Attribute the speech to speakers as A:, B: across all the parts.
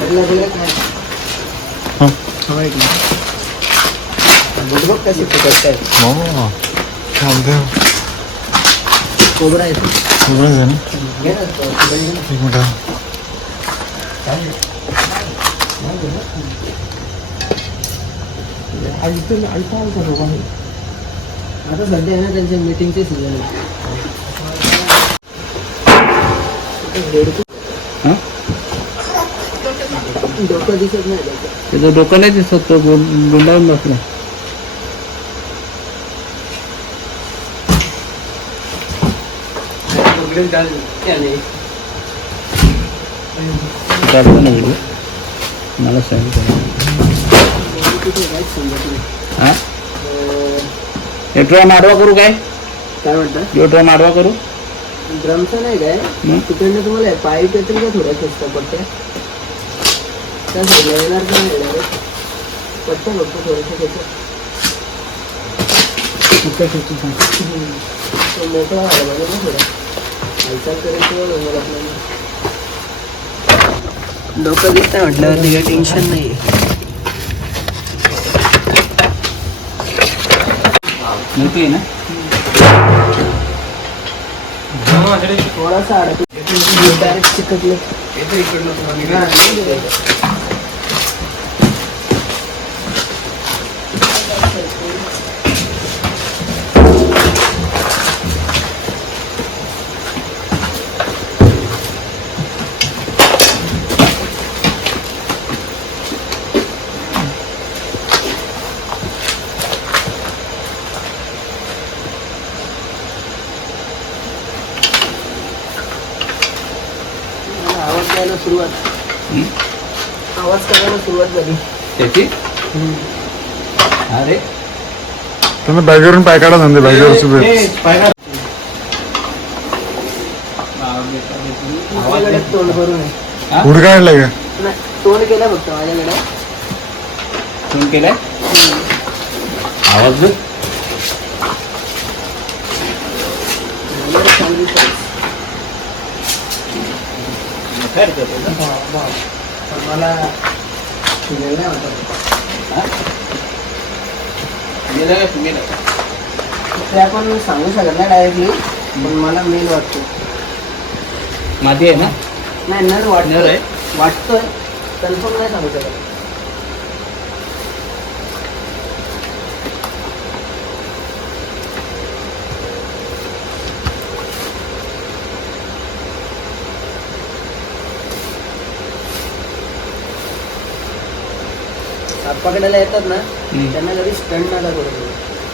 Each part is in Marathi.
A: आपल्याला आहे आहे ना एक मिनिट आता सध्या आहे ना त्यांच्या मीटिंगचे सीजन आहे हां?
B: डोकं दिसत नाही.
A: त्याचं डोकं नाही दिसत तो गुंडाळून बसला. त्याने चालतो ना व्हिडिओ मला नाही हां? अं, हे ड्रम आडवा करू काय? काय म्हणतात यो ड्रम आडवा करू?
B: ड्रमचं नाही काय? तिकडनं तुम्हाला पाईप येतील का थोड्या खेचता पट्ट्या त्या साईडला येणार का नाही येणार? पट्ट्या बघतो थोडंसं खेचत तो मोकळा व्हायला पाहिजे ना थोडा. हालचाल करायची बघ मला आपल्याला. डोकं दिसतं म्हटल्यावरती काही टेन्शन नाही
A: मोठी आहे ना?
B: थोडासा अडकला डायरेक्ट चिकटलं हा, द्यायला सुरुवात. हं? आवाज करायला सुरुवात झाली.
A: त्याची? अरे. तुम्ही बॅगवरून पाय काढा धंदे माझ्याकडे
B: तोंड आहे.
A: उड काढलाय का नाही
B: तोंड केलं फक्त माझ्याकडे
A: फोन केलाय? आवाज दे.
B: पण मला नाही वाटत. ते आपण सांगू शकत नाही डायरेक्टली पण मला मेल वाटतो. माती आहे ना? नाही नर नर वाटणार आहे? वाटतोय कन्फर्म नाही सांगू शकत. साप पकडायला येतात ना. त्यांना कधी स्टंट नका करू.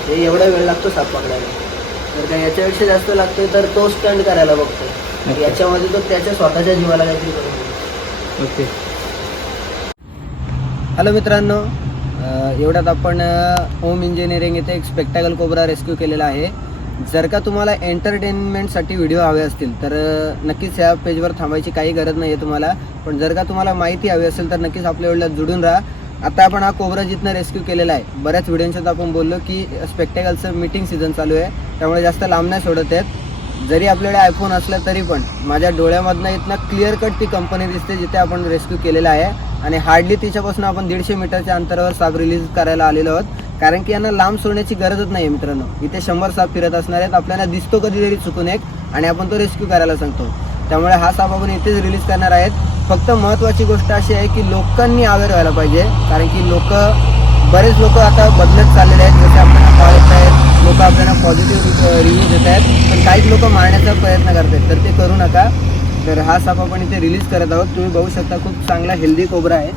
B: हे एवढा वेळ लागतो साप पकडायला जर का याच्यापेक्षा जास्त लागतोय तर तो स्टंट करायला बघतो. याच्यामध्ये तो त्याच्या स्वतःच्या जीवाला काहीतरी करून
A: ओके. हॅलो मित्रांनो एवढ्यात आपण होम इंजिनिअरिंग येथे एक स्पेक्टॅकल कोबरा रेस्क्यू केलेला आहे. जर का तुम्हाला एंटरटेनमेंटसाठी व्हिडिओ हवे असतील तर नक्कीच या पेजवर थांबायची काही गरज नाही आहे तुम्हाला. पण जर का तुम्हाला माहिती हवी असेल तर नक्कीच आपल्या वेळेला जुडून राहा. आता आपण हा कोबरा जिथनं रेस्क्यू केलेला आहे. बऱ्याच व्हिडिओंच्यात आपण बोललो की स्पेक्टॅकलचं मीटिंग सीझन चालू आहे. त्यामुळे जास्त लांब नाही सोडत आहेत. जरी आपल्याकडे आयफोन असला तरी पण माझ्या डोळ्यामधनं इथनं क्लिअर कट ती कंपनी दिसते जिथे आपण रेस्क्यू केलेला आहे. आणि हार्डली तिच्यापासून आपण दीडशे मीटरच्या अंतरावर साप रिलीज करायला आलेलो आहोत. कारण की यांना लांब सोडण्याची गरजच नाही मित्रांनो. इथे शंभर साप फिरत असणार आहेत. आपल्याला दिसतो कधीतरी चुकून एक आणि आपण तो रेस्क्यू करायला सांगतो. त्यामुळे हा साप आपण इथेच रिलीज करणार आहेत. फक्त महत्त्वाची गोष्ट अशी आहे की लोकांनी अवेअर व्हायला पाहिजे. कारण की लोक बरेच लोक आता बदलत चाललेले आहेत. जसे आपल्याला कॉल येत आहेत लोक आपल्याला पॉझिटिव्ह रिव्ह्यू देत आहेत. पण काहीच लोक मारण्याचा प्रयत्न करत आहेत. तर ते करू नका. तर हा साप आपण इथे रिलीज करत आहोत. तुम्ही बघू शकता खूप चांगला हेल्दी कोबरा आहे.